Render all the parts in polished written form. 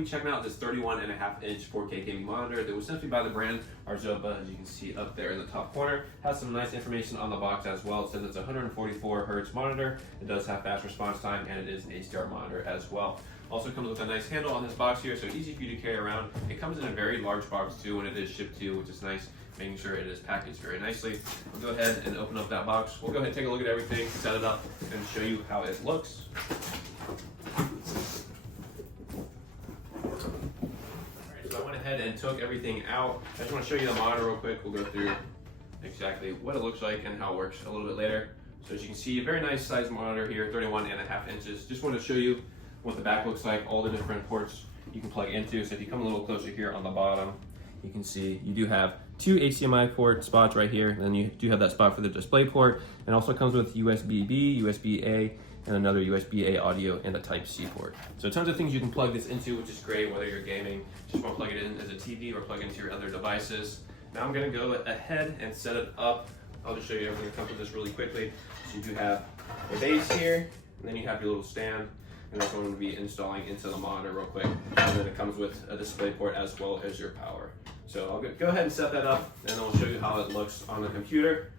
to be checking out this 31.5-inch 4K gaming monitor that was sent to me by the brand Arzopa, as you can see up there in the top corner. Has some nice information on the box as well. It says it's a 144 hertz monitor. It does have fast response time, and it is an HDR monitor as well. Also comes with a nice handle on this box here, so easy for you to carry around. It comes in a very large box too when it is shipped to you, which is nice, making sure it is packaged very nicely. I'll go ahead and open up that box. We'll go ahead and take a look at everything, set it up, and show you how it looks. So I went ahead and took everything out. I just want to show you the monitor real quick. We'll go through exactly what it looks like and how it works a little bit later. So as you can see, a very nice size monitor here, 31.5 inches. Just want to show you what the back looks like, all the different ports you can plug into. So if you come a little closer here on the bottom, you can see you do have two HDMI port spots right here. And then you do have that spot for the display port. And also comes with USB-B, USB-A, and another USB-A audio and a Type-C port. So tons of things you can plug this into, which is great, whether you're gaming, just want to plug it in as a TV or plug into your other devices. Now I'm going to go ahead and set it up. I'll just show you everything that comes with this really quickly. So you do have the base here, and then you have your little stand, and that's what I'm going to be installing into the monitor real quick. And then it comes with a display port as well as your power. So I'll go ahead and set that up, and then I'll show you how it looks on the computer.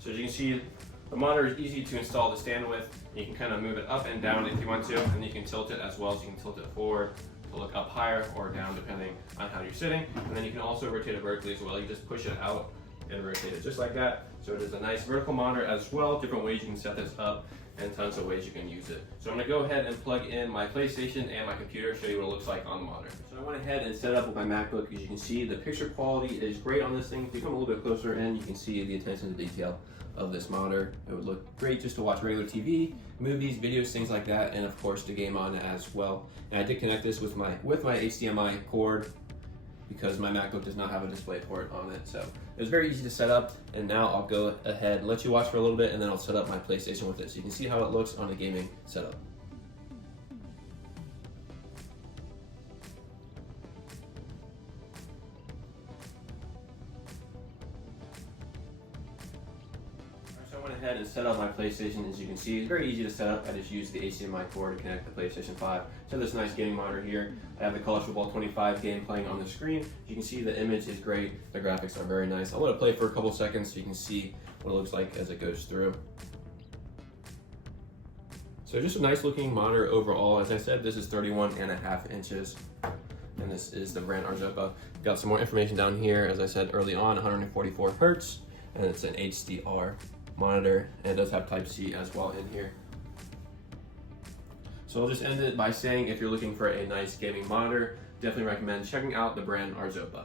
So as you can see, the monitor is easy to install to stand with. You can kind of move it up and down if you want to, and you can tilt it as well. So you can tilt it forward to look up higher or down depending on how you're sitting. And then you can also rotate it vertically as well. You just push it out and rotate it just like that. So it is a nice vertical monitor as well. Different ways you can set this up and tons of ways you can use it. So I'm gonna go ahead and plug in my PlayStation and my computer, show you what it looks like on the monitor. So I went ahead and set it up with my MacBook. As you can see, the picture quality is great on this thing. If you come a little bit closer in, you can see the attention to detail of this monitor. It would look great just to watch regular TV, movies, videos, things like that, and of course to game on as well. And I did connect this with my HDMI cord because my MacBook does not have a display port on it. So it was very easy to set up, and now I'll go ahead and let you watch for a little bit, and then I'll set up my PlayStation with it so you can see how it looks on a gaming setup. So I went ahead and set up my PlayStation. As you can see, it's very easy to set up. I just used the HDMI cord to connect the PlayStation 5 to this nice gaming monitor here. I have the College Football 25 game playing on the screen. You can see the image is great. The graphics are very nice. I'll let it play for a couple seconds so you can see what it looks like as it goes through. So just a nice looking monitor overall. As I said, this is 31.5 inches. And this is the brand Arzopa. Got some more information down here. As I said early on, 144 hertz, and it's an HDR monitor, and it does have Type-C as well in here. So I'll just end it by saying, if you're looking for a nice gaming monitor, definitely recommend checking out the brand Arzopa.